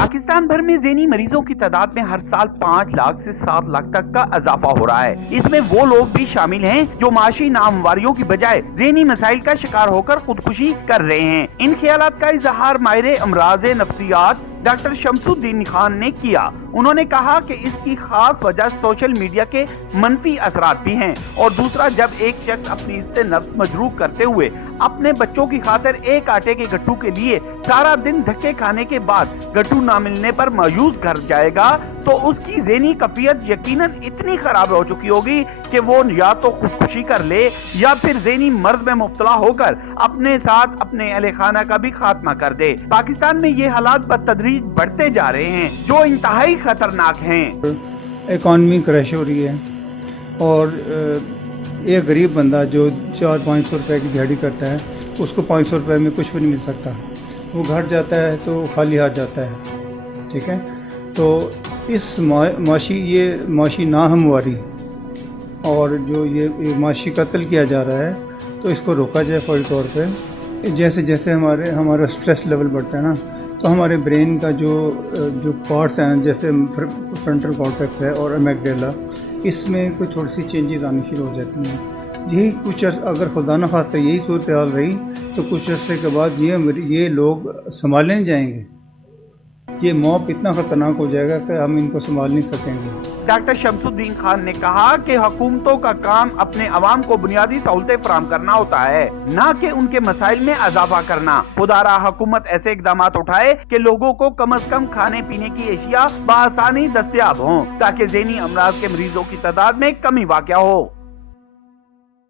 पाकिस्तान भर में ज़ेनी मरीजों की तादाद में हर साल 5 लाख से 7 लाख तक का इजाफा हो रहा है। इसमें वो लोग भी शामिल हैं जो माशी नाहमवारियों की बजाय ज़ेनी मसाइल का शिकार होकर खुदकुशी कर रहे हैं। इन ख्यालात का इजहार माहिर अमराज़े नफ्सियात डॉक्टर शमसुद्दीन खान ने किया। उन्होंने कहा कि इसकी खास वजह सोशल मीडिया के मनफी असरात भी हैं और दूसरा, जब एक शख्स अपनी इज्जत नफ्स मजरूह करते हुए अपने बच्चों की खातिर एक आटे के गट्टू के लिए सारा दिन धक्के खाने के बाद गट्टू ना मिलने पर मायूस घर जाएगा तो उसकी ज़ेनी कफियत यकीनन इतनी खराब हो चुकी होगी कि वो या तो खुदकुशी कर ले या फिर ज़ेनी मर्ज में मुब्तला होकर अपने साथ अपने अहले खाना का भी खात्मा कर दे। पाकिस्तान में ये हालात बतदरीज बढ़ते जा रहे हैं जो इंतहाई खतरनाक हैं। इकॉनमी क्रैश हो रही है और एक गरीब बंदा जो 400-500 रुपए की दिहाड़ी करता है उसको 500 रुपए में कुछ भी नहीं मिल सकता। वो घर जाता है तो खाली हाथ जाता है। ठीक है, तो इस माशी नाहमवारी और जो ये माशी कत्ल किया जा रहा है तो इसको रोका जाए फौरी तौर पे। जैसे जैसे हमारा स्ट्रेस लेवल बढ़ता है ना, तो हमारे ब्रेन का जो पार्ट्स हैं जैसे फ्रंटल कॉर्टेक्स है और एमेगडाला, इसमें कोई थोड़ी सी चेंजेस आनी शुरू हो जाती हैं। यही कुछ अगर खुदा न खास्ता यही सूरत हाल रही तो कुछ अर्से के बाद ये लोग संभाले नहीं जाएंगे। ये मौत इतना खतरनाक हो जाएगा कि हम इनको संभाल नहीं सकेंगे। डॉक्टर शमसुद्दीन खान ने कहा कि हुकूमतों का काम अपने अवाम को बुनियादी सहूलतें फराहम करना होता है, न कि उनके मसाइल में इजाफा करना। खुदारा हुकूमत ऐसे इकदाम उठाए कि लोगों को कम अज कम खाने पीने की एशिया बआसानी दस्तयाब हों ताकि ज़ेनी अमराज के मरीजों की तादाद में कमी वाक़या हो।